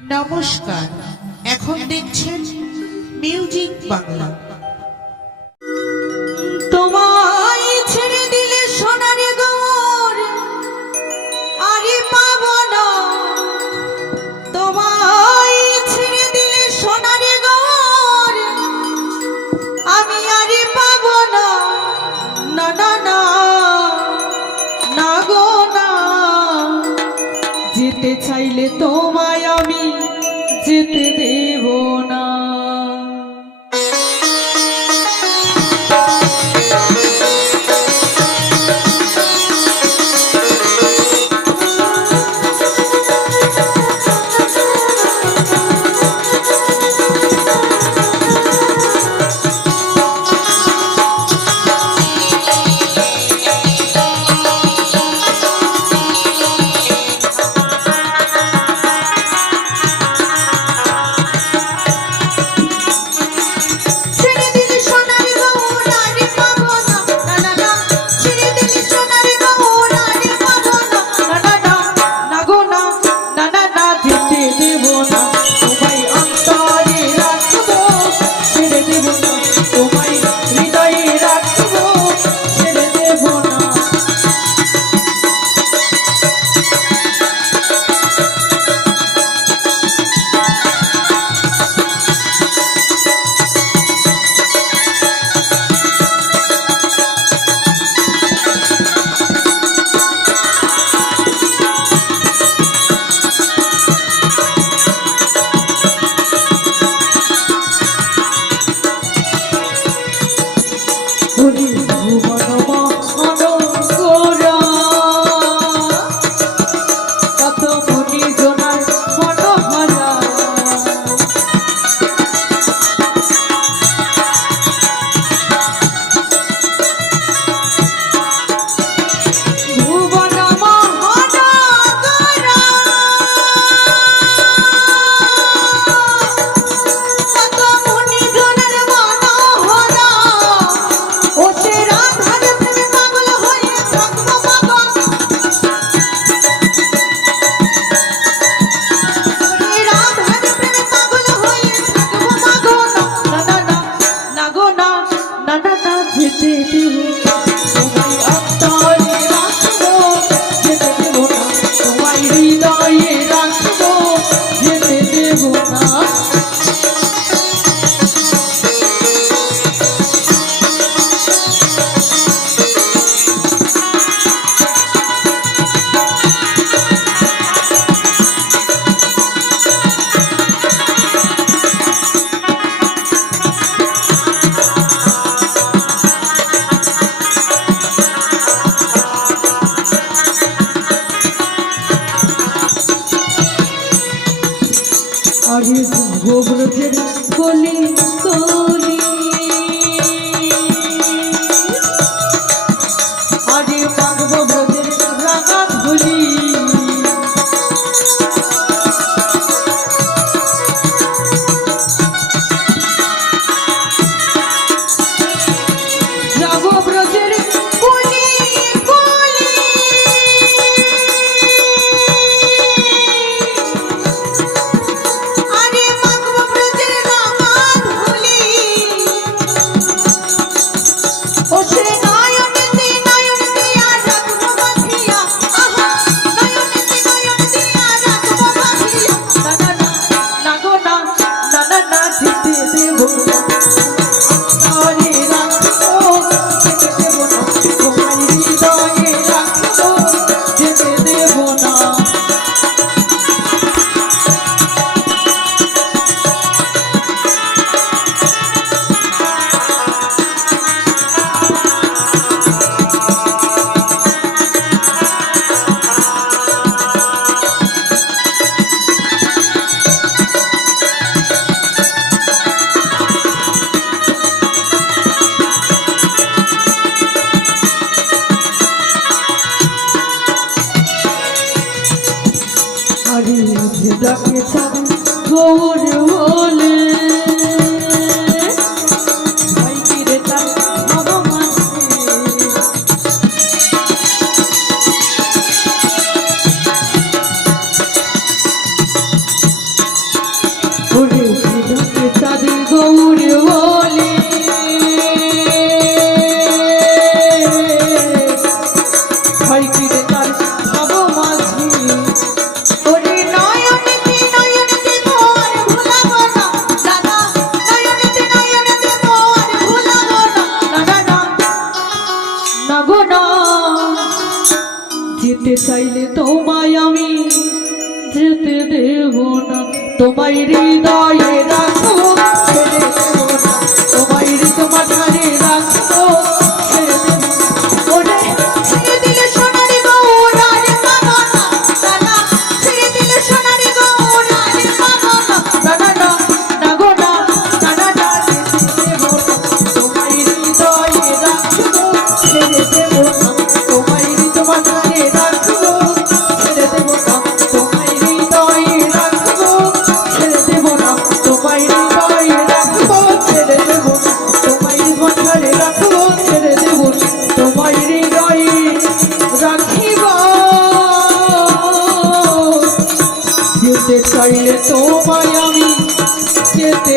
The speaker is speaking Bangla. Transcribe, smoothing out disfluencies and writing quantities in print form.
নমস্কার, এখন দেখছেন মিউজিক বাংলা। তোমায় ছেড়ে দিলে সোনার গৌর আরে পাবো না, তোমায় ছেড়ে দিলে সোনার গৌর আমি আরে পাবো না, না না না না গো না। যেতে চাইলে তোমায় আমি যেতে দেব না। আরে গোবরজের কলি কলি আরে মাগব ব্রজের রাঙা ধুলি যাব ব্রজের কলি কলি ডাকে ছাড়ে গৌর বলে ভাইকে রে তার ভগবান মাঝি গৌর বলে হয় কি রে তার ভাব মাঝি ওরে নয়নেতে নয়নেতে মোর ভুলাবো না দাদা, নয়নেতে নয়নেতে মোর ভুলাবো না। না না না না গো না, যেতে চাইলে তোমায় আমি যেতে দেব না, তোমায় হৃদয়ে রাখবো ছেড়ে দেব না, তোমায় তোমার ঘরে রাখবো ছেড়ে দেব না। ওরে ছেড়ে দিলে সোনারি গৌরার পাবো না দাদা, ছেড়ে দিলে সোনারি গৌরার পাবো না। না না না না গো না, না না না যেতে দেব না, তোমায় হৃদয়ে রাখবো ছেড়ে দেব না, তোমায় তোমার ঘরে রাখবো ছেড়ে দেব না, তোমায় হৃদয়ে রাখবো ছেড়ে দেব না, তোমায় হৃদয়ে রাখবো ছেড়ে দেব না, তোমায় তোমার ঘরে রাখবো ছেড়ে দেব না, তোমায় হৃদয়ে রাখিব। যেতে চাইলে তোমায় আমি যেতে